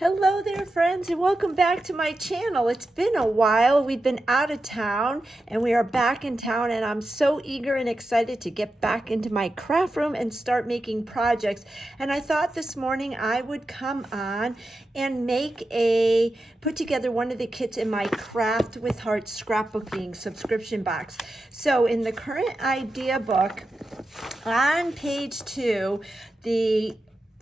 Hello there, friends, and welcome back to my channel. It's been a while. We've been out of town and we are back in town, and I'm so eager and excited to get back into my craft room and start making projects. And I thought this morning I would come on and put together one of the kits in my Craft with Heart scrapbooking subscription box. So in the current idea book on page 2, the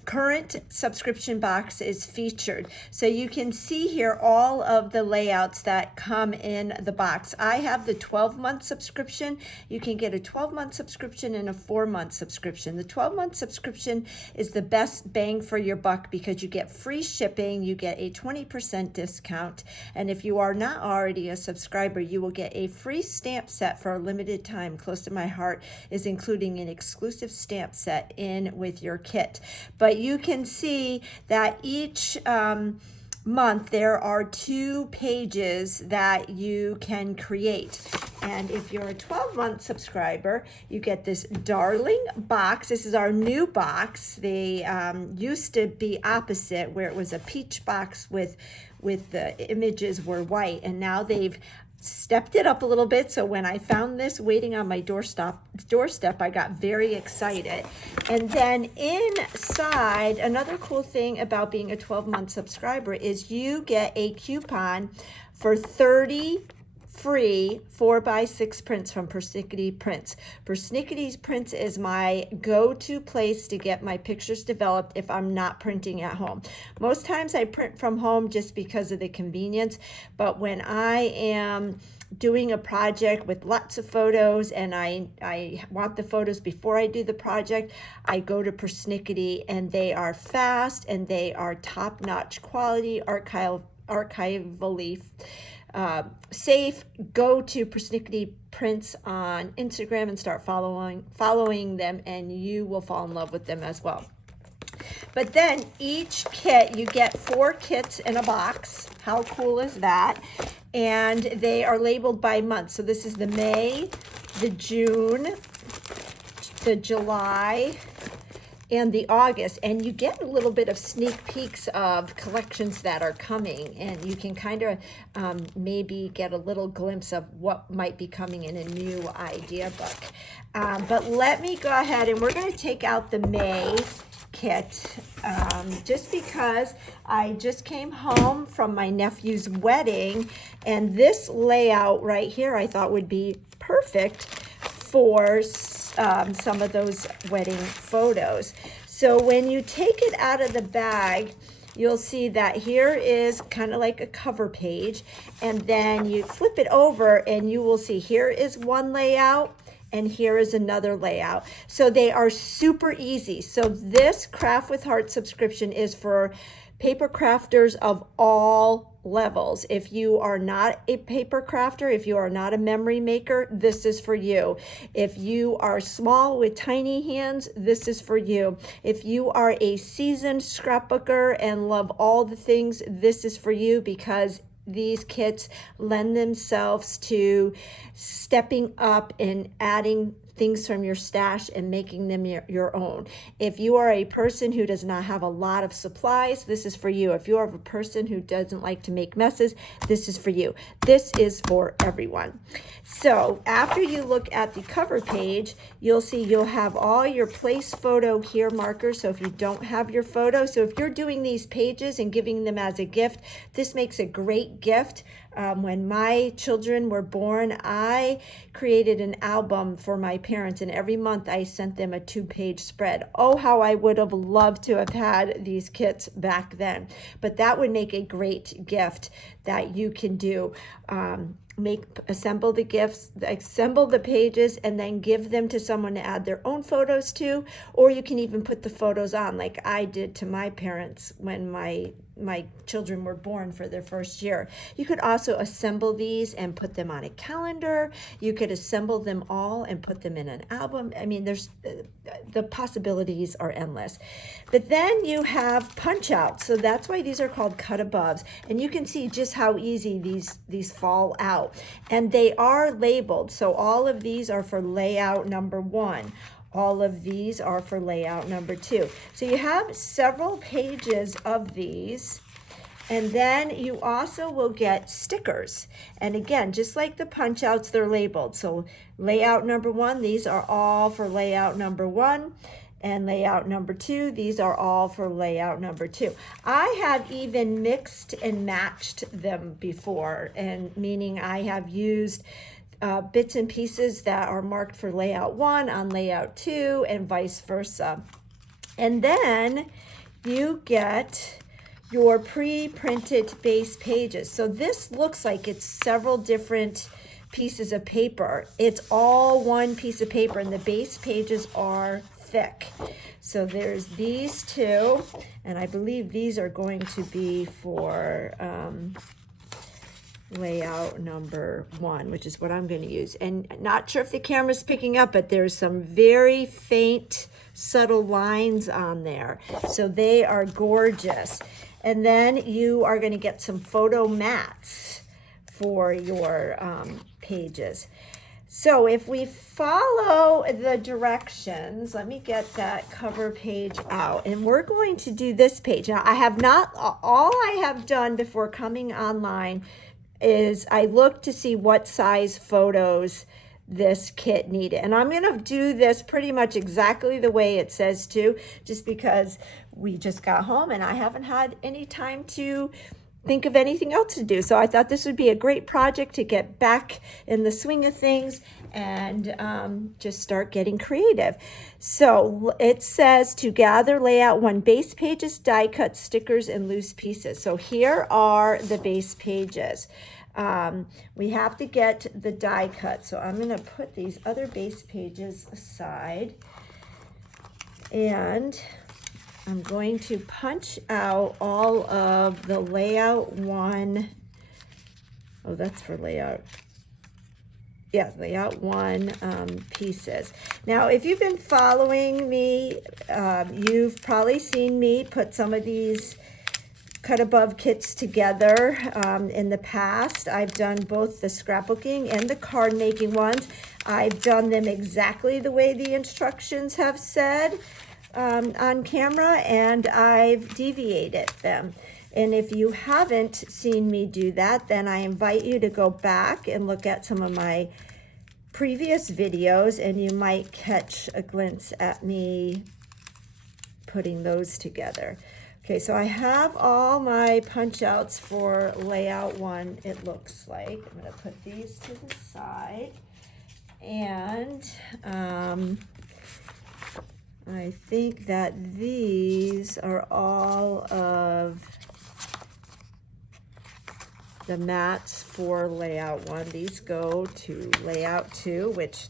current subscription box is featured. So you can see here all of the layouts that come in the box. I have the 12-month subscription. You can get a 12-month subscription and a 4-month subscription. The 12-month subscription is the best bang for your buck because you get free shipping, you get a 20% discount, and if you are not already a subscriber, you will get a free stamp set for a limited time. Close to my heart is including an exclusive stamp set in with your kit. But you can see that each month there are 2 pages that you can create. And if you're a 12-month subscriber, you get this darling box. This is our new box. They used to be opposite, where it was a peach box with the images were white, and now they've stepped it up a little bit. So when I found this waiting on my doorstep, I got very excited. And then inside, another cool thing about being a 12-month subscriber is you get a coupon for 30 free 4x6 prints from Persnickety Prints. Persnickety Prints is my go-to place to get my pictures developed if I'm not printing at home. Most times I print from home just because of the convenience, but when I am doing a project with lots of photos and I want the photos before I do the project, I go to Persnickety, and they are fast and they are top-notch quality, archivally safe. Go to Persnickety Prints on Instagram and start following them, and you will fall in love with them as well. But then each kit, you get 4 kits in a box. How cool is that? And they are labeled by month. So this is the May, the June, the July, and the August, and you get a little bit of sneak peeks of collections that are coming, and you can kind of maybe get a little glimpse of what might be coming in a new idea book. But let me go ahead, and we're going to take out the May kit just because I just came home from my nephew's wedding, and this layout right here I thought would be perfect for some of those wedding photos. So when you take it out of the bag, you'll see that here is kind of like a cover page, and then you flip it over and you will see here is one layout and here is another layout. So they are super easy. So this Craft with Heart subscription is for paper crafters of all levels. If you are not a paper crafter, if you are not a memory maker, this is for you. If you are small with tiny hands, this is for you. If you are a seasoned scrapbooker and love all the things, this is for you, because these kits lend themselves to stepping up and adding things from your stash and making them your own. If you are a person who does not have a lot of supplies, this is for you. If you are a person who doesn't like to make messes, this is for you. This is for everyone. So after you look at the cover page, you'll see you'll have all your place photo here markers. So if you don't have your photo, so if you're doing these pages and giving them as a gift, this makes a great gift. When my children were born, I created an album for my parents, and every month I sent them a 2-page spread. Oh, how I would have loved to have had these kits back then. But that would make a great gift that you can do. Assemble the gifts, assemble the pages, and then give them to someone to add their own photos to, or you can even put the photos on like I did to my parents when my children were born for their first year. You could also assemble these and put them on a calendar. You could assemble them all and put them in an album. I mean, the possibilities are endless. But then you have punch outs. So that's why these are called cut aboves. And you can see just how easy these fall out. And they are labeled. So all of these are for layout number 1. All of these are for layout number 2. So you have several pages of these, And then you also will get stickers. And again, just like the punch outs, they're labeled. So layout number 1, these are all for layout number 1. And layout number 2, these are all for layout number 2. I have even mixed and matched them before, and meaning I have used bits and pieces that are marked for layout 1 on layout 2 and vice versa. And then you get your pre-printed base pages. So this looks like it's several different pieces of paper. It's all one piece of paper, and the base pages are thick. So there's these two, and I believe these are going to be for layout number 1, which is what I'm going to use. And not sure if the camera's picking up, but there's some very faint, subtle lines on there. So they are gorgeous. And then you are going to get some photo mats for your pages. So if we follow the directions, let me get that cover page out, and we're going to do this page. Now, I have not, all I have done before coming online is I looked to see what size photos this kit needed. And I'm going to do this pretty much exactly the way it says to, just because we just got home and I haven't had any time to think of anything else to do. So I thought this would be a great project to get back in the swing of things and just start getting creative. So it says to gather layout 1 base pages, die cut stickers, and loose pieces. So here are the base pages. We have to get the die cut. So I'm going to put these other base pages aside, and I'm going to punch out all of the layout 1. Oh, that's for layout. Yeah, layout 1 pieces. Now, if you've been following me, you've probably seen me put some of these cut above kits together in the past. I've done both the scrapbooking and the card making ones. I've done them exactly the way the instructions have said on camera, and I've deviated them. And if you haven't seen me do that, then I invite you to go back and look at some of my previous videos, and you might catch a glimpse at me putting those together. Okay, so I have all my punch outs for layout 1, it looks like. I'm going to put these to the side. And I think that these are all of the mats for layout 1. These go to layout 2, which,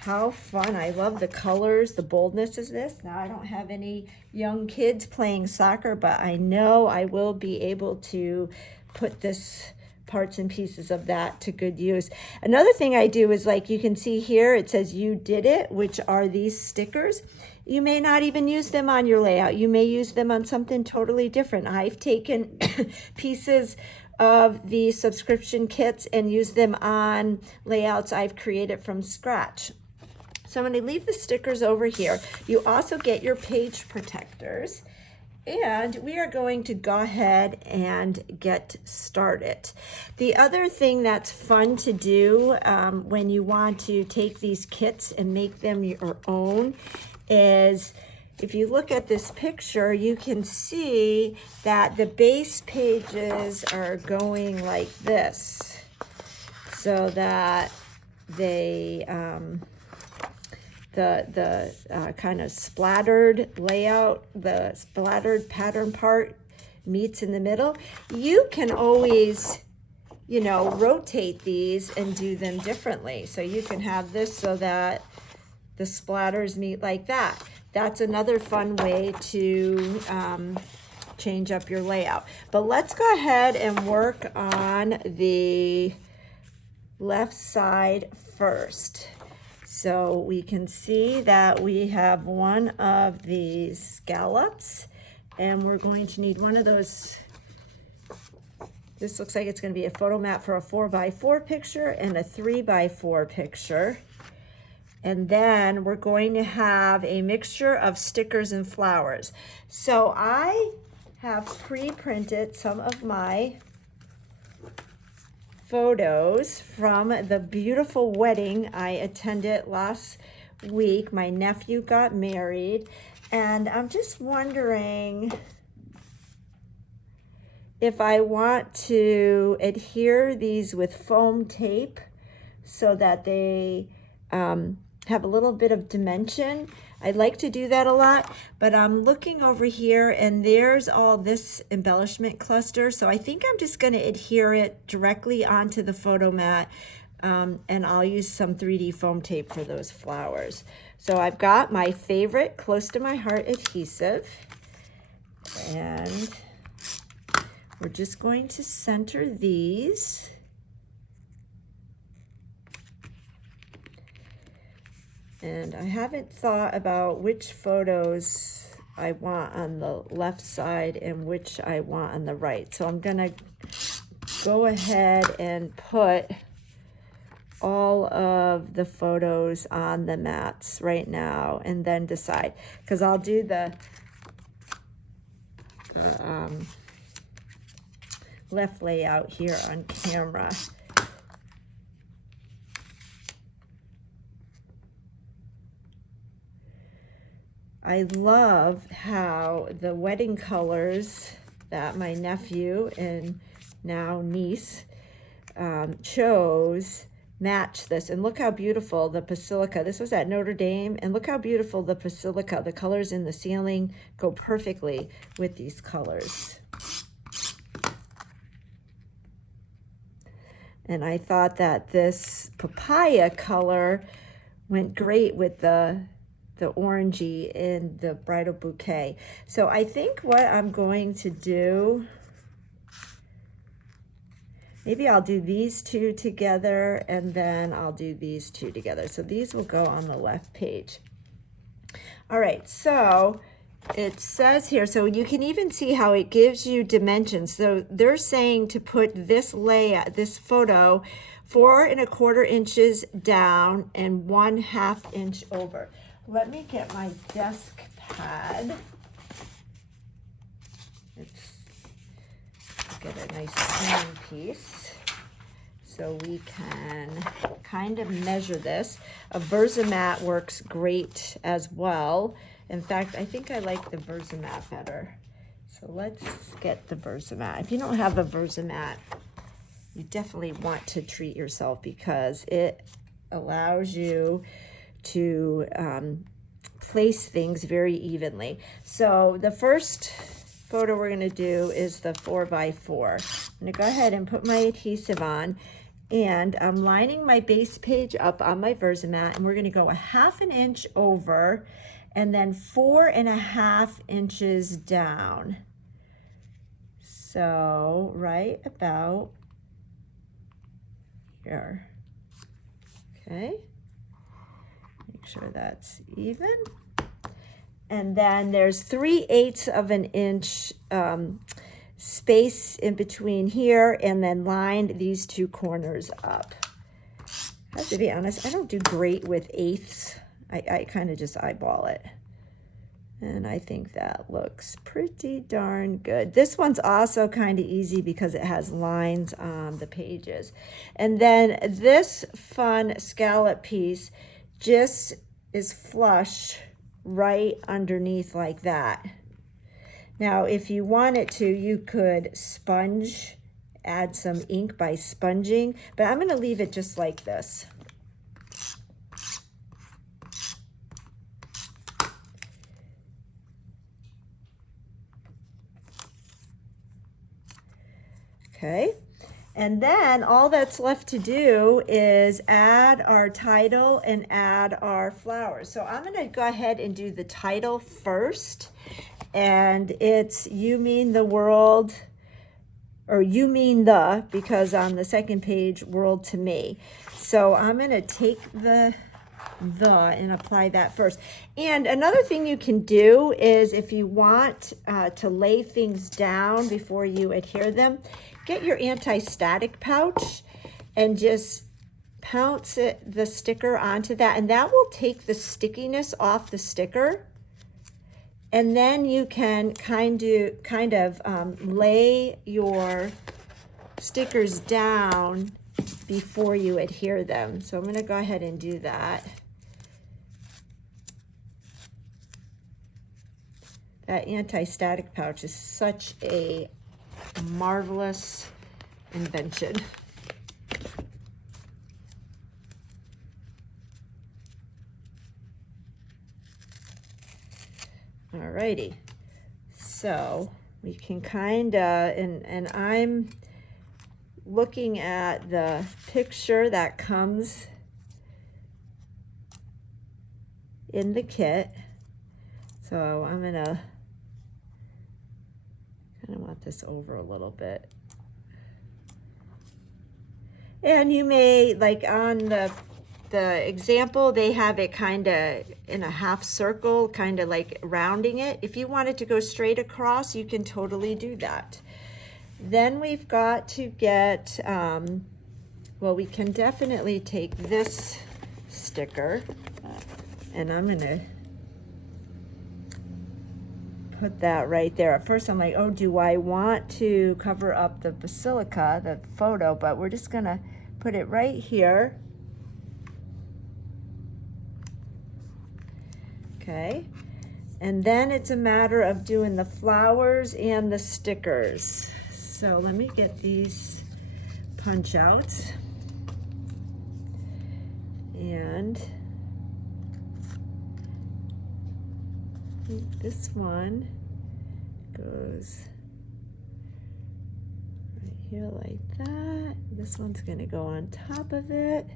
how fun. I love the colors, the boldness of this. Now, I don't have any young kids playing soccer, but I know I will be able to put this parts and pieces of that to good use. Another thing I do is, like you can see here, it says you did it, which are these stickers. You may not even use them on your layout. You may use them on something totally different. I've taken pieces of the subscription kits and used them on layouts I've created from scratch. So I'm going to leave the stickers over here. You also get your page protectors. And we are going to go ahead and get started. The other thing that's fun to do when you want to take these kits and make them your own is, if you look at this picture, you can see that the base pages are going like this, so that they the kind of splattered layout, the splattered pattern part meets in the middle. You can always, you know, rotate these and do them differently. So you can have this so that the splatters meet like that. That's another fun way to change up your layout. But let's go ahead and work on the left side first. So we can see that we have one of these scallops, and we're going to need one of those. This looks like it's going to be a photo mat for a 4x4 picture and a 3x4 picture. And then we're going to have a mixture of stickers and flowers. So I have pre-printed some of my photos from the beautiful wedding I attended last week. My nephew got married, and I'm just wondering if I want to adhere these with foam tape so that they have a little bit of dimension. I like to do that a lot, but I'm looking over here and there's all this embellishment cluster. So I think I'm just going to adhere it directly onto the photo mat, and I'll use some 3D foam tape for those flowers. So I've got my favorite close to my heart adhesive, and we're just going to center these. And I haven't thought about which photos I want on the left side and which I want on the right. So I'm gonna go ahead and put all of the photos on the mats right now and then decide, because I'll do the left layout here on camera. I love how the wedding colors that my nephew and now niece chose match this. And look how beautiful the basilica, this was at Notre Dame, and look how beautiful the basilica, the colors in the ceiling go perfectly with these colors. And I thought that this papaya color went great with the orangey in the bridal bouquet. So I think what I'm going to do, maybe I'll do these two together and then I'll do these two together. So these will go on the left page. All right, so it says here, so you can even see how it gives you dimensions. So they're saying to put this layout, this photo, 4 1/4 inches down and 1/2 inch over. Let me get my desk pad. Let's get a nice clean piece so we can kind of measure this. A Versamat works great as well. In fact, I think I like the Versamat better. So let's get the Versamat. If you don't have a Versamat, you definitely want to treat yourself because it allows you to place things very evenly. So the first photo we're going to do is the 4x4. I'm going to go ahead and put my adhesive on, and I'm lining my base page up on my Versamat, and we're going to go 1/2 inch over and then 4 1/2 inches down. So right about here. Okay. Make sure that's even. And then there's 3/8 of an inch space in between here, and then lined these two corners up. I have to be honest, I don't do great with eighths. I kind of just eyeball it. And I think that looks pretty darn good. This one's also kind of easy because it has lines on the pages. And then this fun scallop piece just is flush right underneath like that. Now, if you wanted to, you could sponge, add some ink by sponging, but I'm going to leave it just like this. Okay, and then all that's left to do is add our title and add our flowers. So I'm going to go ahead and do the title first, and it's You Mean the World, or You Mean the, because on the second page, World to Me. So I'm going to take the and apply that first. And another thing you can do is if you want to lay things down before you adhere them, get your anti-static pouch and just pounce the sticker onto that, and that will take the stickiness off the sticker And then you can kind of lay your stickers down before you adhere them. So I'm going to go ahead and do that. That anti-static pouch is such a marvelous invention. Alrighty, so we can kind of, and I'm looking at the picture that comes in the kit. So I'm gonna kind of want this over a little bit. And you may, like on the example, they have it kind of in a half circle, kind of like rounding it. If you want it to go straight across, you can totally do that. Then we've got to get, well, we can definitely take this sticker, and I'm gonna put that right there. At first I'm like, oh, do I want to cover up the basilica, the photo, but we're just gonna put it right here. Okay, and then it's a matter of doing the flowers and the stickers. So let me get these punch outs. And I think this one goes right here like that. This one's gonna go on top of it.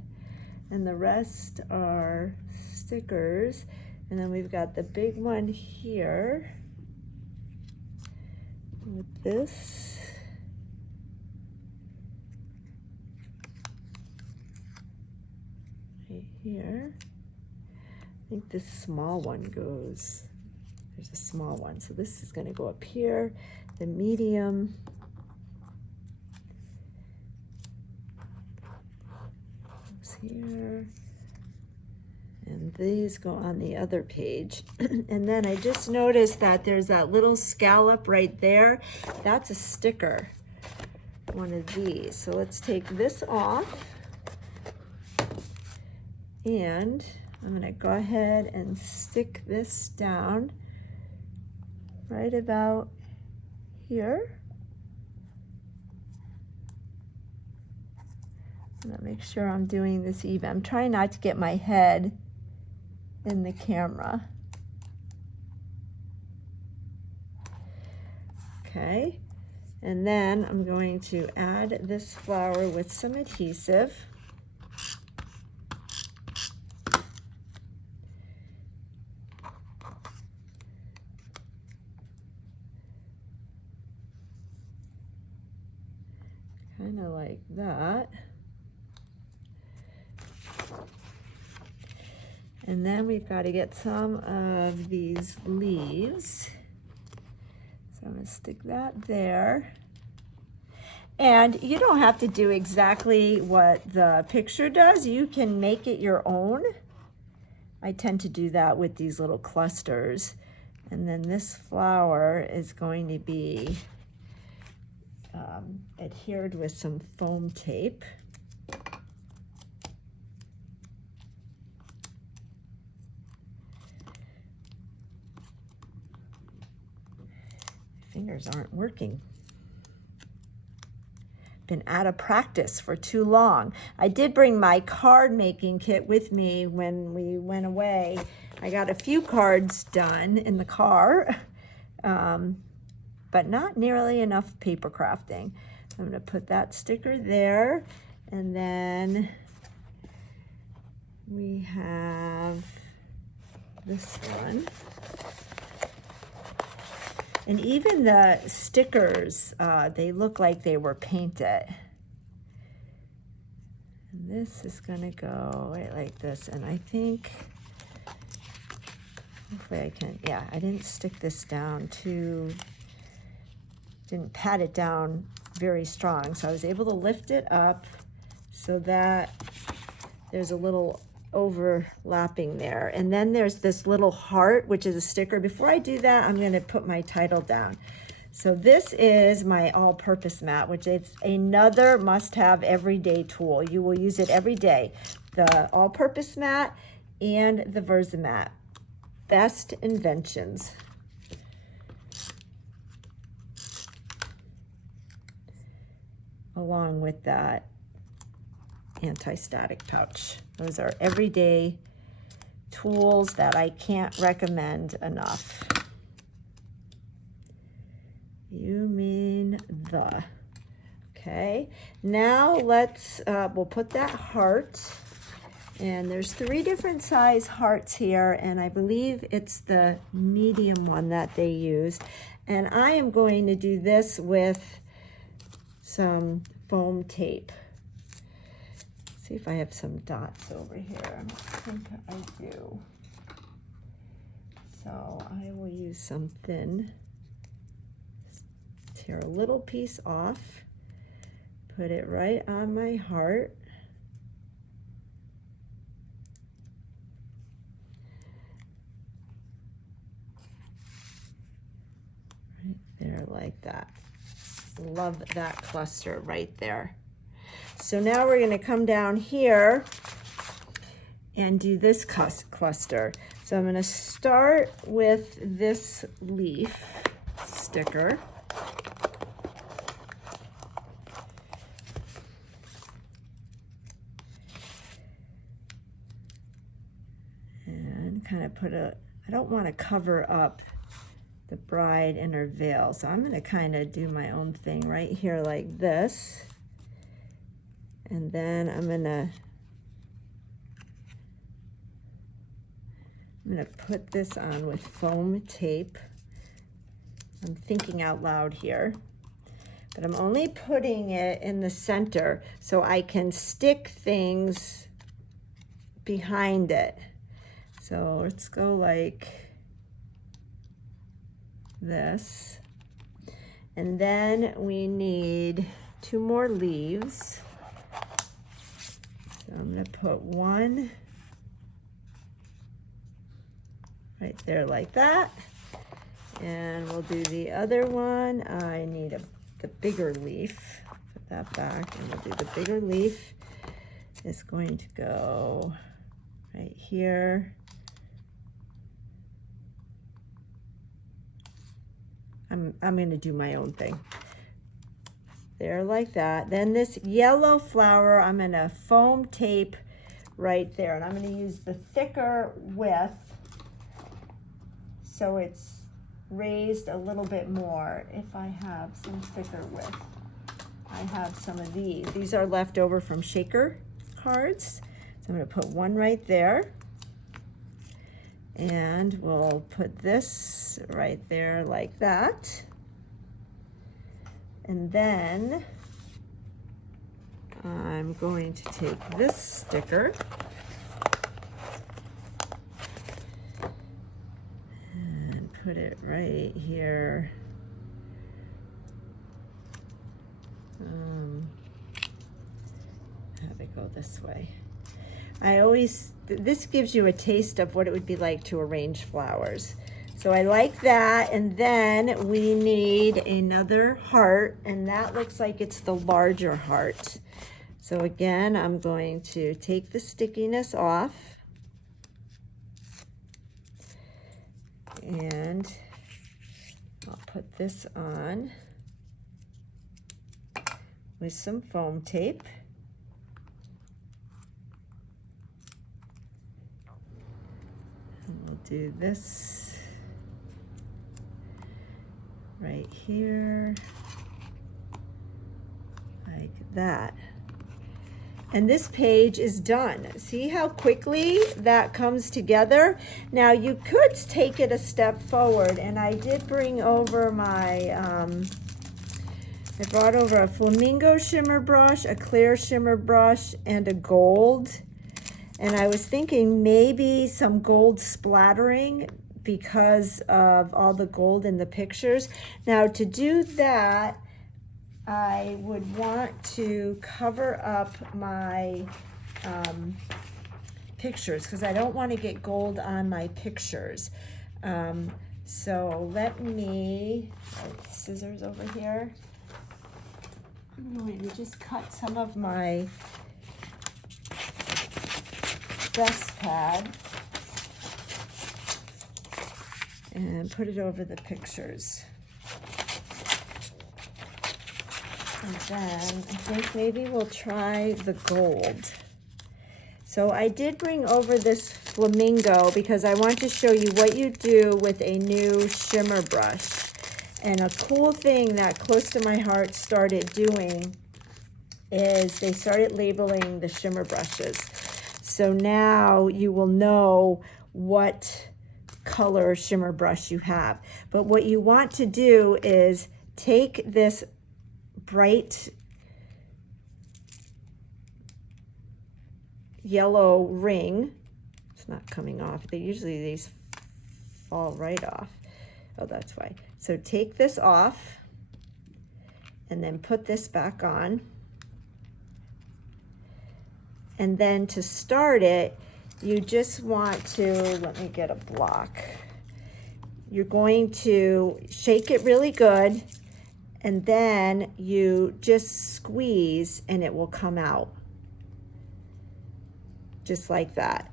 And the rest are stickers. And then we've got the big one here with this. Right here. I think this small one goes, there's a small one. So this is going to go up here. The medium goes here. And these go on the other page. And then I just noticed that there's that little scallop right there. That's a sticker, one of these. So let's take this off. And I'm gonna go ahead and stick this down right about here. I'm gonna make sure I'm doing this even. I'm trying not to get my head in the camera. Okay, and then I'm going to add this flower with some adhesive. Kind of like that. And then we've got to get some of these leaves. So I'm going to stick that there. And you don't have to do exactly what the picture does. You can make it your own. I tend to do that with these little clusters. And then this flower is going to be adhered with some foam tape. Fingers aren't working. Been out of practice for too long. I did bring my card making kit with me when we went away. I got a few cards done in the car, but not nearly enough paper crafting. I'm gonna put that sticker there, and then we have this one. And even the stickers, they look like they were painted. And this is gonna go right like this. And I think, hopefully I can, yeah, I didn't stick this down didn't pat it down very strong. So I was able to lift it up so that there's a little overlapping there. And then there's this little heart, which is a sticker. Before I do that, I'm going to put my title down. So this is my all-purpose mat, which is another must-have everyday tool. You will use it every day. The all-purpose mat and the Versamat. Best inventions. Along with that anti-static pouch. Those are everyday tools that I can't recommend enough. You mean the. Okay, now let's, we'll put that heart, and there's 3 different size hearts here, and I believe it's the medium one that they used. And I am going to do this with some foam tape. See if I have some dots over here. I think I do. So I will use something. Tear a little piece off. Put it right on my heart. Right there like that. Love that cluster right there. So now we're going to come down here and do this cluster. So I'm going to start with this leaf sticker. And kind of put a, I don't want to cover up the bride in her veil, so I'm going to kind of do my own thing right here like this. And then I'm gonna put this on with foam tape. I'm thinking out loud here, but I'm only putting it in the center so I can stick things behind it. So let's go like this. And then we need 2 more leaves. So I'm going to put one right there like that. And we'll do the other one. I need the bigger leaf. Put that back, and we'll do the bigger leaf. It's going to go right here. I'm going to do my own thing. There like that. Then this yellow flower, I'm going to foam tape right there. And I'm going to use the thicker width so it's raised a little bit more if I have some thicker width. I have some of these. These are left over from shaker cards. So I'm going to put one right there. And we'll put this right there like that. And then I'm going to take this sticker and put it right here. Have it go this way. This gives you a taste of what it would be like to arrange flowers. So I like that, and then we need another heart, and that looks like it's the larger heart. So again, I'm going to take the stickiness off, and I'll put this on with some foam tape. And we'll do this right here, like that. And this page is done. See how quickly that comes together? Now you could take it a step forward, and I did bring over my, I brought over a flamingo shimmer brush, a clear shimmer brush, and a gold. And I was thinking maybe some gold splattering because of all the gold in the pictures. Now to do that, I would want to cover up my pictures because I don't want to get gold on my pictures. So let me, scissors over here. I'm going to just cut some of my dust pad and put it over the pictures. And then I think maybe we'll try the gold. So I did bring over this flamingo because I want to show you what you do with a new shimmer brush. And a cool thing that Close to My Heart started doing is they started labeling the shimmer brushes. So now you will know what color shimmer brush you have. But what you want to do is take this bright yellow ring. It's not coming off. Usually these fall right off. Oh, that's why. So take this off and then put this back on. And then to start it, you just want to, let me get a block. You're going to shake it really good, and then you just squeeze and it will come out. Just like that.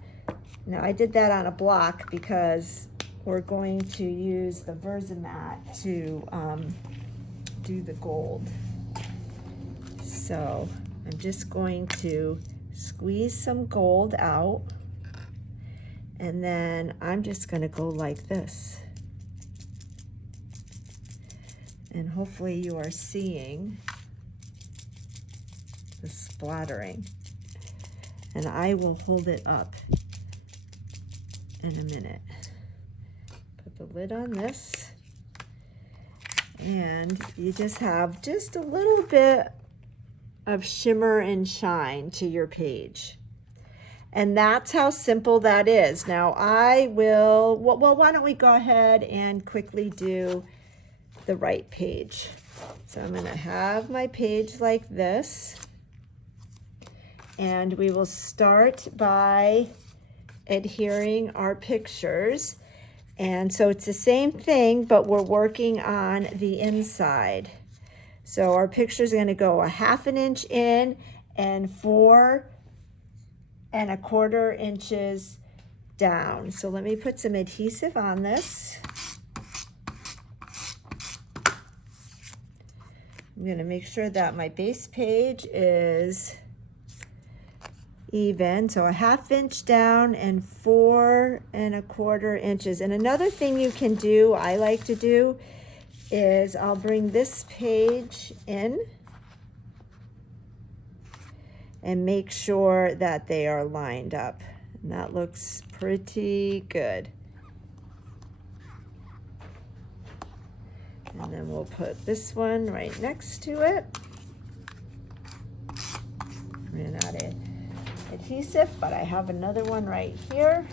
Now I did that on a block because we're going to use the Versamat to do the gold. So I'm just going to squeeze some gold out, and then I'm just going to go like this. And hopefully you are seeing the splattering. And I will hold it up in a minute. Put the lid on this, and you just have just a little bit of shimmer and shine to your page. And that's how simple that is. Now I will, well, why don't we go ahead and quickly do the right page. So I'm going to have my page like this. And we will start by adhering our pictures. And so it's the same thing, but we're working on the inside. So our pictures are going to go 1/2 inch in and 4 1/4 inches down. So let me put some adhesive on this. I'm going to make sure that my base page is even, so 1/2 inch down and 4 1/4 inches. And another thing you can do, I like to do, is I'll bring this page in and make sure that they are lined up. And that looks pretty good. And then we'll put this one right next to it. Ran out of adhesive, but I have another one right here.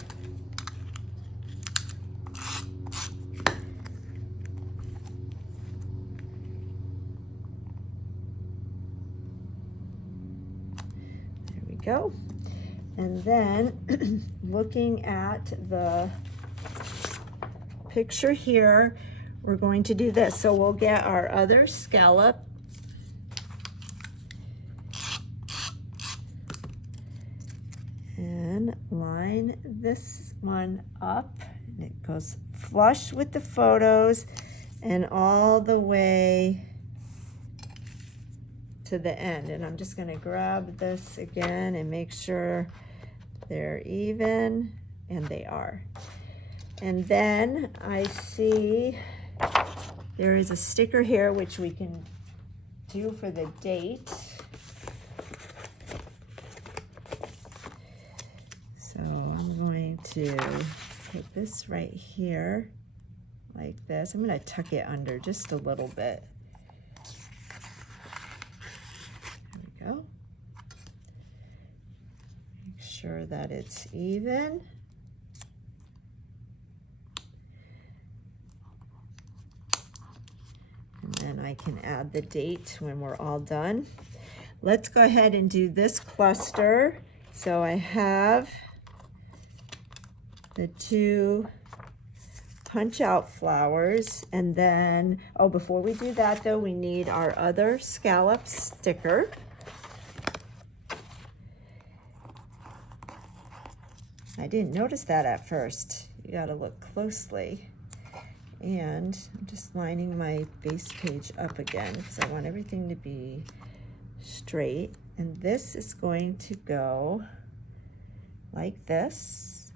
There we go. And then looking at the picture here, we're going to do this. So we'll get our other scallop and line this one up, and it goes flush with the photos and all the way to the end. And I'm just going to grab this again and make sure they're even, and they are. And then I see there is a sticker here which we can do for the date. So I'm going to put this right here like this. I'm going to tuck it under just a little bit. There we go. Make sure that it's even. And then I can add the date when we're all done. Let's go ahead and do this cluster. So I have the two punch out flowers. And then, oh, before we do that though, we need our other scallop sticker. I didn't notice that at first. You got to look closely. And I'm just lining my base page up again because I want everything to be straight. And this is going to go like this.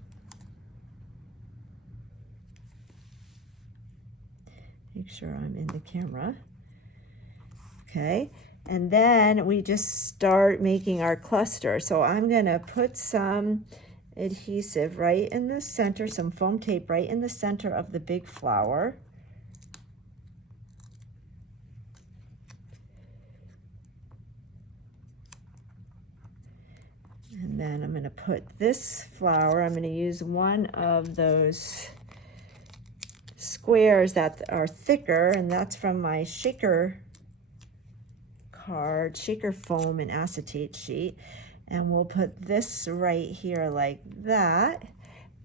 Make sure I'm in the camera. Okay. And then we just start making our cluster. So I'm going to put some adhesive right in the center, some foam tape right in the center of the big flower. And then I'm going to put this flower, I'm going to use one of those squares that are thicker, and that's from my shaker card, shaker foam and acetate sheet. And we'll put this right here like that.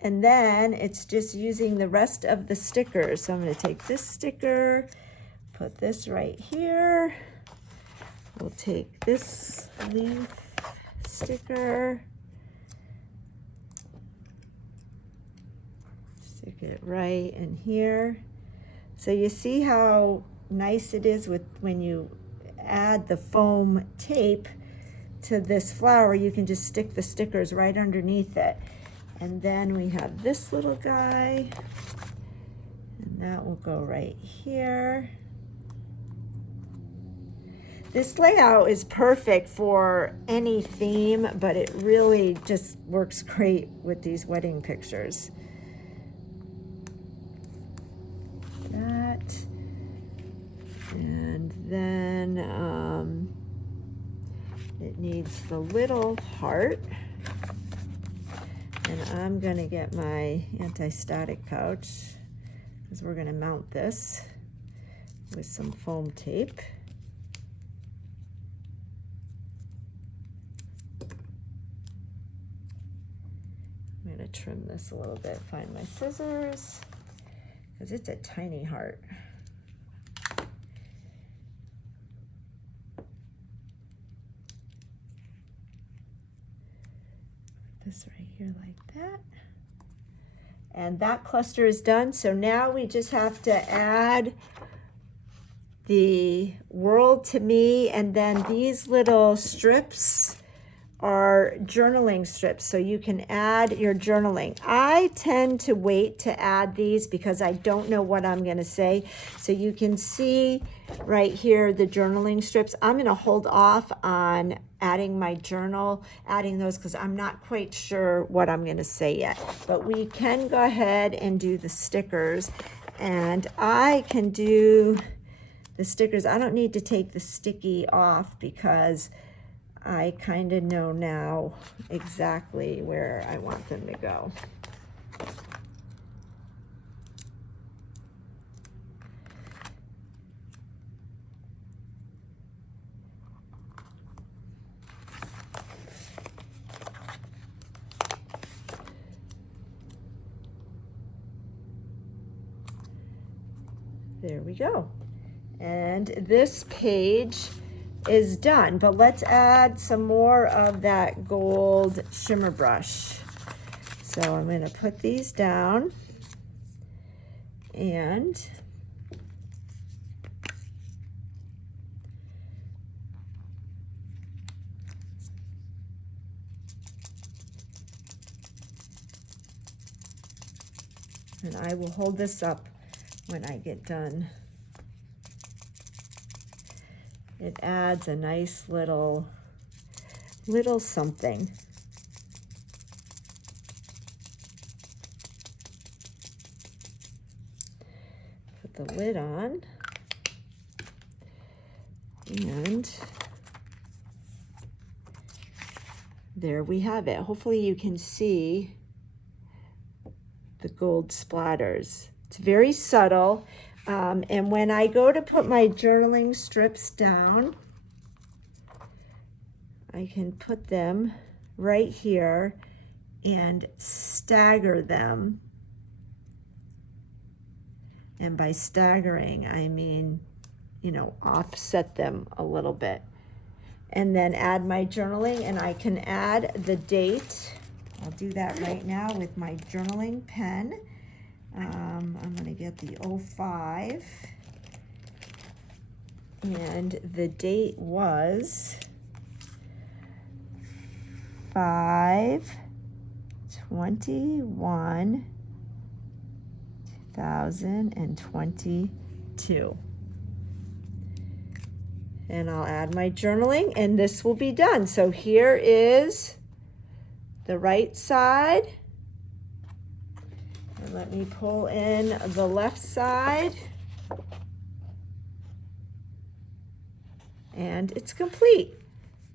And then it's just using the rest of the stickers. So I'm going to take this sticker, put this right here. We'll take this leaf sticker, stick it right in here. So you see how nice it is with when you add the foam tape to this flower, you can just stick the stickers right underneath it. And then we have this little guy, and that will go right here. This layout is perfect for any theme, but it really just works great with these wedding pictures. That, and then it needs the little heart. And I'm going to get my anti-static pouch because we're going to mount this with some foam tape. I'm going to trim this a little bit, find my scissors, because it's a tiny heart. This right here like that. And that cluster is done. So now we just have to add the world to me, and then these little strips are journaling strips, so you can add your journaling. I tend to wait to add these because I don't know what I'm going to say. So you can see right here the journaling strips. I'm going to hold off on adding my journal, adding those, because I'm not quite sure what I'm going to say yet. But we can go ahead and do the stickers, and I can do the stickers. I don't need to take the sticky off because I kind of know now exactly where I want them to go. There we go. And this page is done, but let's add some more of that gold shimmer brush. So I'm going to put these down and I will hold this up when I get done. It adds a nice little something. Put the lid on, and there we have it. Hopefully you can see the gold splatters. It's very subtle. And when I go to put my journaling strips down, I can put them right here, and stagger them. And by staggering, I mean, you know, offset them a little bit. And then add my journaling, and I can add the date. I'll do that right now with my journaling pen. I'm going to get the 05. And the date was 5/21/2022. And I'll add my journaling, and this will be done. So here is the right side. And let me pull in the left side. And it's complete.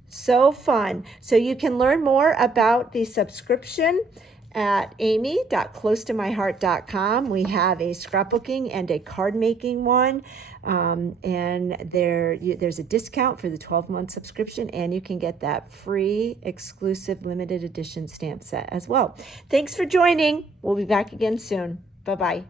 So fun. So you can learn more about the subscription at amy.closetomyheart.com. We have a scrapbooking and a card making one. And there's a discount for the 12-month subscription, and you can get that free exclusive limited edition stamp set as well. Thanks for joining. We'll be back again soon. Bye-bye.